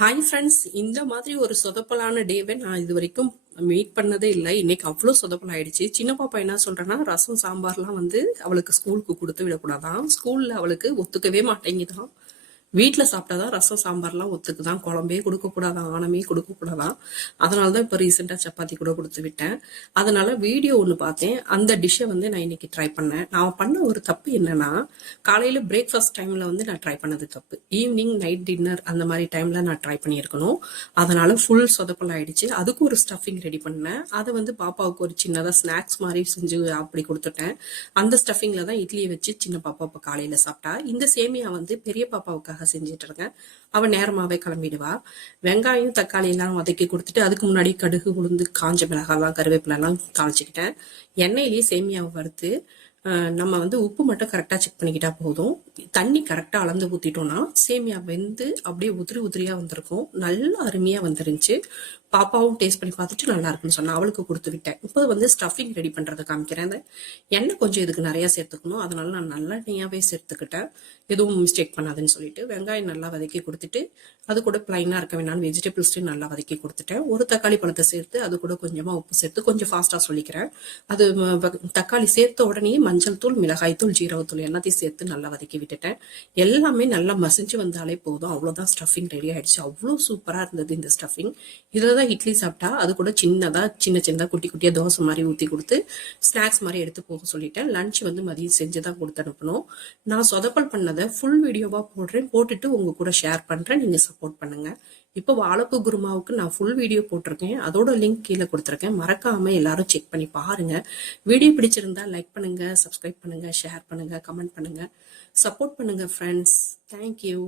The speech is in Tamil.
ஹாய் ஃப்ரெண்ட்ஸ், இந்த மாதிரி ஒரு சொதப்பலான டேவை நான் இது வரைக்கும் மீட் பண்ணதே இல்லை. இன்னைக்கு அவ்வளோ சொதப்பல் ஆயிடுச்சு. சின்ன பாப்பா என்ன சொல்றேன்னா, ரசம் சாம்பார்லாம் வந்து அவளுக்கு ஸ்கூலுக்கு கொடுத்து விடக்கூடாதான். ஸ்கூல்ல அவளுக்கு ஒத்துக்கவே மாட்டேங்குதான். வீட்டில் சாப்பிட்டாதான் ரசம் சாம்பார்லாம் ஒத்துக்குதான். குழம்பே கொடுக்கக்கூடாதான், ஆனமே கொடுக்கக்கூடாதான். அதனால தான் இப்போ ரீசெண்டாக சப்பாத்தி கூட கொடுத்து விட்டேன். அதனால வீடியோ ஒன்று பார்த்தேன். அந்த டிஷ்ஷை வந்து நான் இன்னைக்கு ட்ரை பண்ணேன். நான் பண்ண ஒரு தப்பு என்னன்னா, காலையில் பிரேக்ஃபாஸ்ட் டைமில் வந்து நான் ட்ரை பண்ணது தப்பு. ஈவினிங் நைட் டின்னர் அந்த மாதிரி டைமில் நான் ட்ரை பண்ணியிருக்கணும். அதனால ஃபுல் சொதப்பல் ஆயிடுச்சு. அதுக்கு ஒரு ஸ்டஃபிங் ரெடி பண்ணேன். அதை வந்து பாப்பாவுக்கு ஒரு சின்னதாக ஸ்நாக்ஸ் மாதிரி செஞ்சு அப்படி கொடுத்துட்டேன். அந்த ஸ்டஃபிங்கில் தான் இட்லியை வச்சு சின்ன பாப்பா இப்போ காலையில் சாப்பிட்டா. இந்த சேமியா வந்து பெரிய பாப்பாவுக்காக செஞ்சுட்டு இருக்கேன். அவ நேரமாவே கிளம்பிடுவா. வெங்காயம் தக்காளி எல்லாம் வதக்கி கொடுத்துட்டு அதுக்கு முன்னாடி கடுகு உளுந்து காஞ்ச மிளகாலாம் கருவேப்பிலை எல்லாம் தாளிச்சுக்கிட்டேன். எண்ணெயிலேயே சேமியாவை வறுத்து நம்ம வந்து உப்பு மட்டும் கரெக்டாக செக் பண்ணிக்கிட்டா போதும். தண்ணி கரெக்டாக அளந்து ஊற்றிட்டோம்னா சேமியா வெந்து அப்படியே உதிரி உதிரியாக வந்திருக்கும். நல்லா அருமையாக வந்துருந்துச்சு. பாப்பாவும் டேஸ்ட் பண்ணி பார்த்துட்டு நல்லா இருக்குன்னு சொன்னா, அவளுக்கு கொடுத்து விட்டேன். இப்போ வந்து ஸ்டஃபிங் ரெடி பண்ணுறது காமிக்கிறேன். எண்ணெய் கொஞ்சம் இதுக்கு நிறையா சேர்த்துக்கணும். அதனால நான் நல்லெண்ணெயாவே சேர்த்துக்கிட்டேன். எதுவும் மிஸ்டேக் பண்ணாதுன்னு சொல்லிட்டு வெங்காயம் நல்லா வதக்கி கொடுத்துட்டு அது கூட பிளைனாக இருக்க வேணாலும் வெஜிடபிள்ஸையும் நல்லா வதக்கி கொடுத்துட்டேன். ஒரு தக்காளி பழத்தை சேர்த்து அது கூட கொஞ்சமாக உப்பு சேர்த்து கொஞ்சம் ஃபாஸ்ட்டாக சொல்லிக்கிறேன். அது தக்காளி சேர்த்த உடனே மஞ்சள் தூள், மிளகாய் தூள், ஜீரகத்தூள் எல்லாத்தையும் சேர்த்து நல்லா வதக்கி விட்டுட்டேன். எல்லாமே நல்லா மசிஞ்சு வந்தாலே போதும். அவ்வளோதான், ஸ்டஃபிங் ரெடி ஆயிடுச்சு. அவ்வளோ சூப்பராக இருந்தது இந்த ஸ்டஃபிங். இதில் தான் இட்லி சாப்பிட்டா அது கூட சின்ன சின்னதாக குட்டி குட்டியாக தோசை மாதிரி ஊற்றி கொடுத்து ஸ்நாக்ஸ் மாதிரி எடுத்து போக சொல்லிட்டேன். லஞ்ச் வந்து மதியம் செஞ்சு தான் கொடுத்து அனுப்பணும். நான் சொதப்பல் பண்ணதை ஃபுல் வீடியோவாக போடுறேன். போட்டுட்டு உங்க கூட ஷேர் பண்ணுறேன். நீங்கள் சப்போர்ட் பண்ணுங்க. இப்போ வாழைப்பூ குருமாவுக்கு நான் ஃபுல் வீடியோ போட்டிருக்கேன். அதோட லிங்க் கீழே கொடுத்துருக்கேன். மறக்காம எல்லாரும் செக் பண்ணி பாருங்க. வீடியோ பிடிச்சிருந்தா லைக் பண்ணுங்க, சப்ஸ்கிரைப் பண்ணுங்க, ஷேர் பண்ணுங்க, கமெண்ட் பண்ணுங்க, சப்போர்ட் பண்ணுங்க ஃப்ரெண்ட்ஸ். தேங்க்யூ.